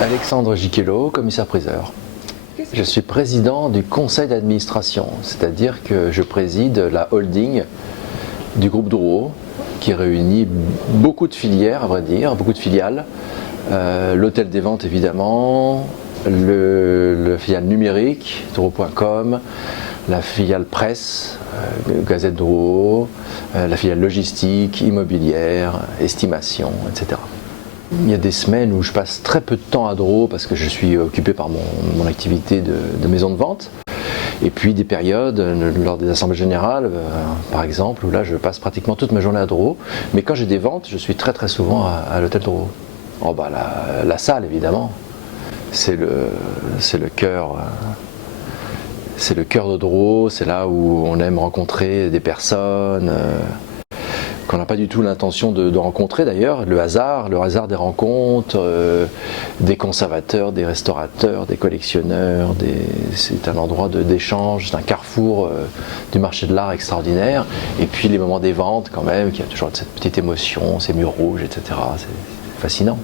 Alexandre Giquelot, commissaire-priseur. Je suis président du conseil d'administration, c'est-à-dire que je préside la holding du groupe Drouot, qui réunit beaucoup de filières, à vrai dire, beaucoup de filiales. L'hôtel des ventes évidemment, le filiale numérique, Drouot.com, la filiale presse, Gazette Drouot, la filiale logistique, immobilière, estimation, etc. Il y a des semaines où je passe très peu de temps à Drouot parce que je suis occupé par mon activité de maison de vente. Et puis des périodes, lors des assemblées générales, par exemple, où là je passe pratiquement toute ma journée à Drouot. Mais quand j'ai des ventes, je suis très souvent à l'hôtel Drouot. Oh bah la salle évidemment, c'est le cœur. C'est le cœur de Drouot, c'est là où on aime rencontrer des personnes qu'on n'a pas du tout l'intention de rencontrer d'ailleurs, le hasard des rencontres, des conservateurs, des restaurateurs, des collectionneurs, c'est un endroit d'échange, c'est un carrefour du marché de l'art extraordinaire, et puis les moments des ventes quand même, qui a toujours cette petite émotion, ces murs rouges, etc. C'est fascinant.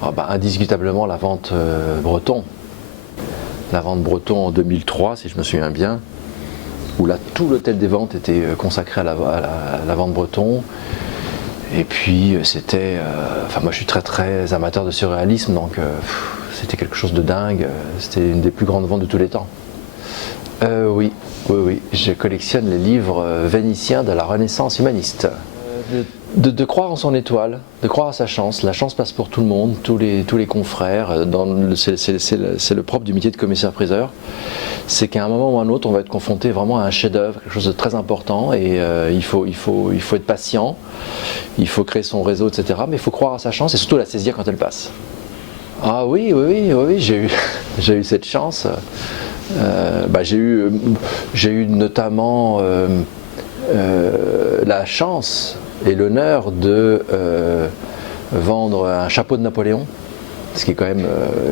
Ah bah, indiscutablement la vente Breton. La vente Breton en 2003, si je me souviens bien, où là tout l'hôtel des ventes était consacré à la vente Breton. Et puis c'était, enfin moi je suis très amateur de surréalisme, donc c'était quelque chose de dingue. C'était une des plus grandes ventes de tous les temps. Oui, je collectionne les livres vénitiens de la Renaissance humaniste. De croire en son étoile, de croire à sa chance. La chance passe pour tout le monde, tous les confrères. C'est le propre du métier de commissaire-priseur. C'est qu'à un moment ou à un autre, on va être confronté vraiment à un chef-d'œuvre, quelque chose de très important. Et il faut être patient, il faut créer son réseau, etc. Mais il faut croire à sa chance et surtout la saisir quand elle passe. Ah oui, j'ai eu cette chance. J'ai eu notamment la chance et l'honneur de vendre un chapeau de Napoléon, ce qui est quand même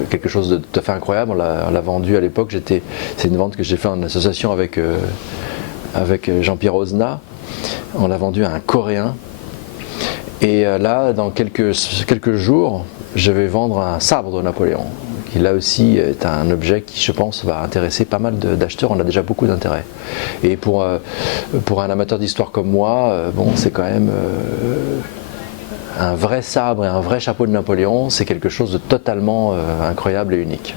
quelque chose de tout à fait incroyable. On l'a vendu à l'époque, c'est une vente que j'ai fait en association avec Jean-Pierre Ozna. On l'a vendu à un Coréen. Et là, dans quelques jours, je vais vendre un sabre de Napoléon, qui là aussi est un objet qui, je pense, va intéresser pas mal d'acheteurs. On a déjà beaucoup d'intérêt. Et pour un amateur d'histoire comme moi, bon, c'est quand même un vrai sabre et un vrai chapeau de Napoléon, c'est quelque chose de totalement incroyable et unique.